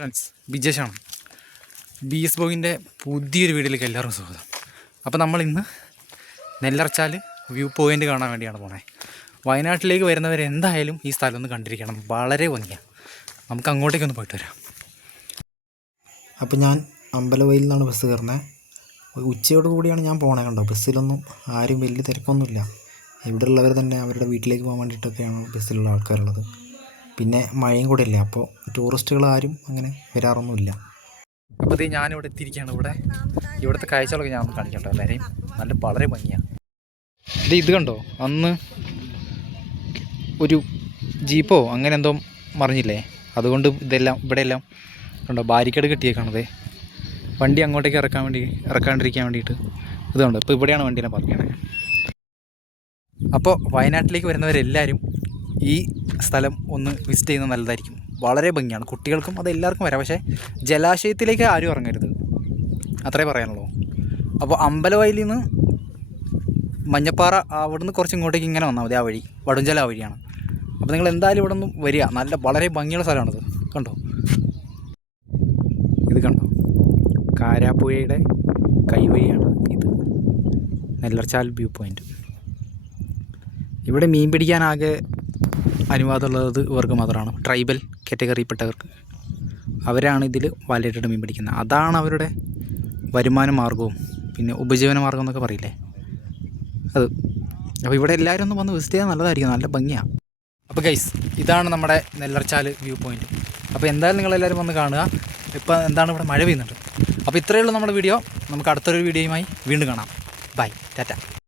Friends ബിജേഷാണ് B S ബോയിന്റെ പുതിയൊരു വീട്ടിലേക്ക് എല്ലാവർക്കും സ്വാഗതം. അപ്പോൾ നമ്മൾ ഇന്ന് നെല്ലറച്ചാൽ വ്യൂ പോയിന്റ് കാണാൻ വേണ്ടിയാണ് പോണേ. വയനാട്ടിലേക്ക് വരുന്നവർ എന്തായാലും ഈ സ്ഥലം ഒന്ന് കണ്ടിരിക്കണം. വളരെ ഭംഗിയാണ് നമുക്ക് അങ്ങോട്ടേക്കൊന്ന് പോയിട്ട് വരാം. അപ്പോൾ ഞാൻ അമ്പലവയിൽ നിന്നാണ് ബസ് കയറുന്നത് ഉച്ചയോട് കൂടിയാണ് ഞാൻ പോണേ കണ്ടോ. ബസ്സിലൊന്നും ആരും വലിയ തിരക്കൊന്നുമില്ല. ഇവിടെ ഉള്ളവർ തന്നെ അവരുടെ വീട്ടിലേക്ക് പോകാൻ വേണ്ടിയിട്ടൊക്കെയാണ് ബസ്സിലുള്ള ആൾക്കാരുള്ളത്. പിന്നെ മഴയും കൂടെ ഇല്ല? അപ്പോൾ ടൂറിസ്റ്റുകൾ ആരും അങ്ങനെ വരാറൊന്നുമില്ല. അപ്പോൾ ഇത് ഞാനിവിടെ എത്തിയിരിക്കുകയാണ് ഇവിടെ. ഇവിടുത്തെ കാഴ്ചകളൊക്കെ ഞാൻ കാണിക്കട്ടോ എല്ലാവരെയും നല്ല വളരെ ഭംഗിയാണ് ഇത് ഇത് കണ്ടോ? അന്ന് ഒരു ജീപ്പോ അങ്ങനെ എന്തോ മറിഞ്ഞില്ലേ? അതുകൊണ്ട് ഇതെല്ലാം ഇവിടെ എല്ലാം കണ്ടോ ബാരിക്കേഡ് കെട്ടിയേക്കാണത് വണ്ടി അങ്ങോട്ടേക്ക് ഇറക്കാൻ വേണ്ടി ഇറക്കാണ്ടിരിക്കാൻ വേണ്ടിയിട്ട് ഇതുകൊണ്ട് കണ്ടോ? ഇപ്പോൾ ഇവിടെയാണ് വണ്ടീനെ പാർക്ക് ചെയ്യണേ. അപ്പോൾ വയനാട്ടിലേക്ക് വരുന്നവരെല്ലാവരും ഈ സ്ഥലം ഒന്ന് വിസിറ്റ് ചെയ്യുന്നത് നല്ലതായിരിക്കും. വളരെ ഭംഗിയാണ്. കുട്ടികൾക്കും അത് എല്ലാവർക്കും വരാം. പക്ഷേ ജലാശയത്തിലേക്ക് ആരും ഇറങ്ങരുത്. അത്രേ പറയാനുള്ളൂ. അപ്പോൾ അമ്പലവയലിൽ നിന്ന് മഞ്ഞപ്പാറ അവിടുന്ന് കുറച്ച് ഇങ്ങോട്ടേക്ക് ഇങ്ങനെ വന്നാൽ മതി ആ വഴി. വടുഞ്ചല ആ വഴിയാണ്. അപ്പോൾ നിങ്ങൾ എന്തായാലും ഇവിടെ നിന്ന് വരിക. നല്ല വളരെ ഭംഗിയുള്ള സ്ഥലമാണത്. കണ്ടോ? ഇത് കണ്ടോ? കാരാപ്പുഴയുടെ കൈവഴിയാണ് ഇത്. നെല്ലർച്ചാൽ വ്യൂ പോയിന്റ് ഇവിടെ മീൻ പിടിക്കാനാകെ അനുവാദമുള്ളത് ഇവർക്ക് മാത്രമാണ്. ട്രൈബൽ കാറ്റഗറിയിൽപ്പെട്ടവർക്ക് അവരാണ് ഇതിൽ വലയിട്ടിട്ട് മീൻ പിടിക്കുന്നത്. അതാണ് അവരുടെ വരുമാന മാർഗവും പിന്നെ ഉപജീവന മാർഗം എന്നൊക്കെ പറയില്ലേ? അത്. അപ്പോൾ ഇവിടെ എല്ലാവരും ഒന്ന് വന്ന് വിസിറ്റ് ചെയ്യാൻ നല്ലതായിരിക്കും. നല്ല ഭംഗിയാണ് അപ്പോൾ ഗൈസ് ഇതാണ് നമ്മുടെ നെല്ലർച്ചാൽ വ്യൂ പോയിന്റ് അപ്പോൾ എന്തായാലും നിങ്ങളെല്ലാവരും വന്ന് കാണുക. ഇപ്പോൾ എന്താണ് ഇവിടെ മഴ പെയ്യുന്നുണ്ട്. അപ്പോൾ ഇത്രയേ ഉള്ളൂ നമ്മുടെ വീഡിയോ നമുക്ക് അടുത്തൊരു വീഡിയോയുമായി വീണ്ടും കാണാം. ബൈ ടാറ്റ